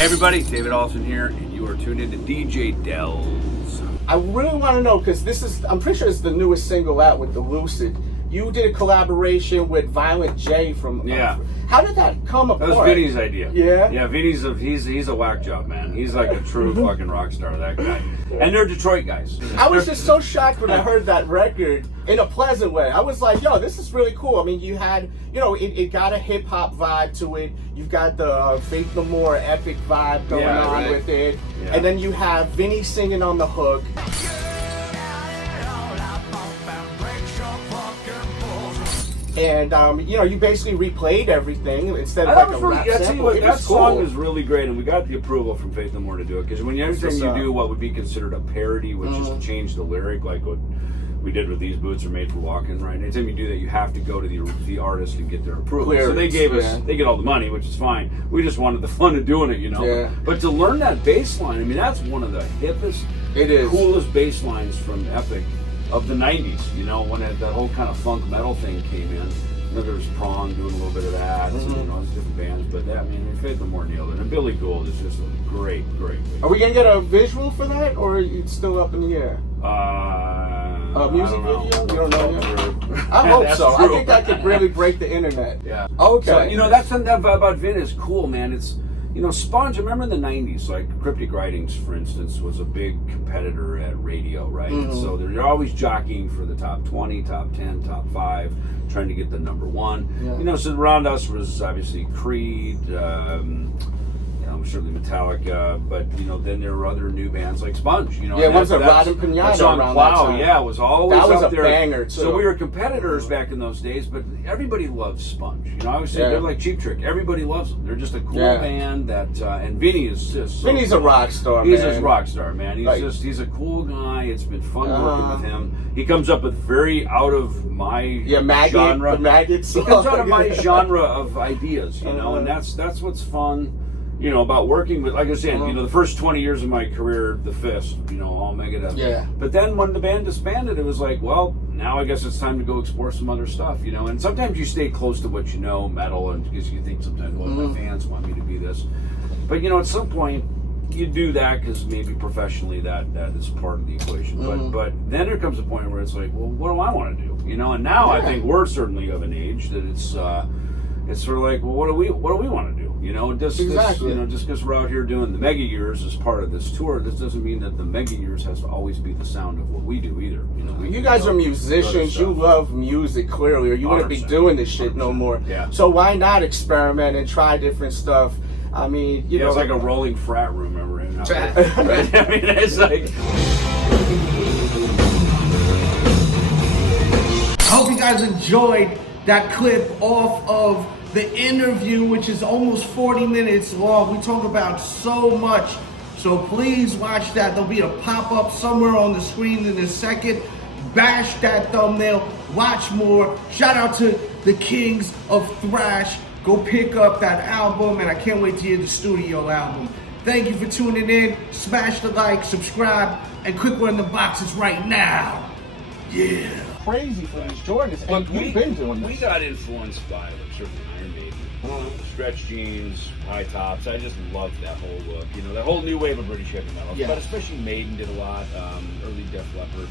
Hey everybody, David Ellefson here, and you are tuned in to DJ Dells. I really want to know, because this is, I'm pretty sure it's the newest single out with the Lucid. You did a collaboration with Violent J from... Yeah. How did that come apart? That was Vinny's idea. Yeah? Yeah, Vinny's, he's a whack job, man. He's like a true fucking rock star, that guy. And they're Detroit guys. I was just so shocked when I heard that record, in a pleasant way. I was like, yo, this is really cool. I mean, you had, you know, it got a hip-hop vibe to it. You've got the Faith No More epic vibe going on with it. Yeah. And then you have Vinny singing on the hook. And you know, you basically replayed everything instead of like a rap sample. That song is really great, and we got the approval from Faith No More to do it. Because when every time you do what would be considered a parody, which is to change the lyric, like what we did with These Boots Are Made for Walking, right? Anytime you do that, you have to go to the artist and get their approval. So they gave us, they get all the money, which is fine. We just wanted the fun of doing it, you know. Yeah. But to learn that bass line, I mean, that's one of the hippest, coolest bass lines from Epic of the 90s, you know, when the whole kind of funk metal thing came in. You know, there was Prong doing a little bit of that, and, you know, it's different bands, but that, I mean, Faith No More nailed it. And Billy Gould is just a great. Are we going to get a visual for that, or are you still up in the air? A music video? You don't know yet? I hope so. True. I think that could really break the internet. Yeah. Okay. So, you know, that's something about Vin is cool, man. It's, you know, Sponge, I remember in the 90s, like Cryptic Writings, for instance, was a big competitor at radio, right? So they're always jockeying for the top 20, top 10, top 5, trying to get the number 1. Yeah. You know, so around us was obviously Creed, you know, certainly Metallica, but, you know, then there were other new bands like Sponge, you know. Yeah, was it Rod and Pinata around that time? Yeah, it was always up there. That was a banger, too. So we were competitors back in those days, but everybody loves Sponge. You know, I always say they're like Cheap Trick. Everybody loves them. They're just a cool band that, and Vinny is just Vinny's a rock star, man. He's a rock star, man. He's he's a cool guy. It's been fun working with him. He comes up with very out of my genre. Maggots. He comes out of my genre of ideas, you know, and that's what's fun. You know, about working with, like I said, you know, the first 20 years of my career, the Fist, you know, all Megadeth. Yeah. But then when the band disbanded, it was like, well, now I guess it's time to go explore some other stuff, you know. And sometimes you stay close to what you know, metal, and because you think sometimes, well, my fans want me to be this. But, you know, at some point, you do that because maybe professionally that is part of the equation. But then there comes a point where it's like, well, what do I want to do? You know, and now I think we're certainly of an age that it's sort of like, well, what do we want to do? You know, just you know, just because we're out here doing the Mega Years as part of this tour, this doesn't mean that the Mega Years has to always be the sound of what we do either. You know, you guys are musicians. You love music clearly, or you wouldn't be doing this shit no more. Yeah. So why not experiment and try different stuff? I mean, you know, it's like a rolling frat room. Remember? I mean, it's like. I hope you guys enjoyed that clip off of the interview, which is almost 40 minutes long. We talk about so much, so please watch that. There'll be a pop-up somewhere on the screen in a second. Bash that thumbnail, watch more. Shout out to the Kings of Thrash. Go pick up that album, and I can't wait to hear the studio album. Thank you for tuning in. Smash the like, subscribe, and click one of the boxes right now. Yeah. Crazy for these Jordans, and we've been doing this. We got influenced by, like, certainly Iron Maiden, stretch jeans, high tops. I just loved that whole look. You know, that whole new wave of British heavy metal. But especially Maiden did a lot, early Def Leppard.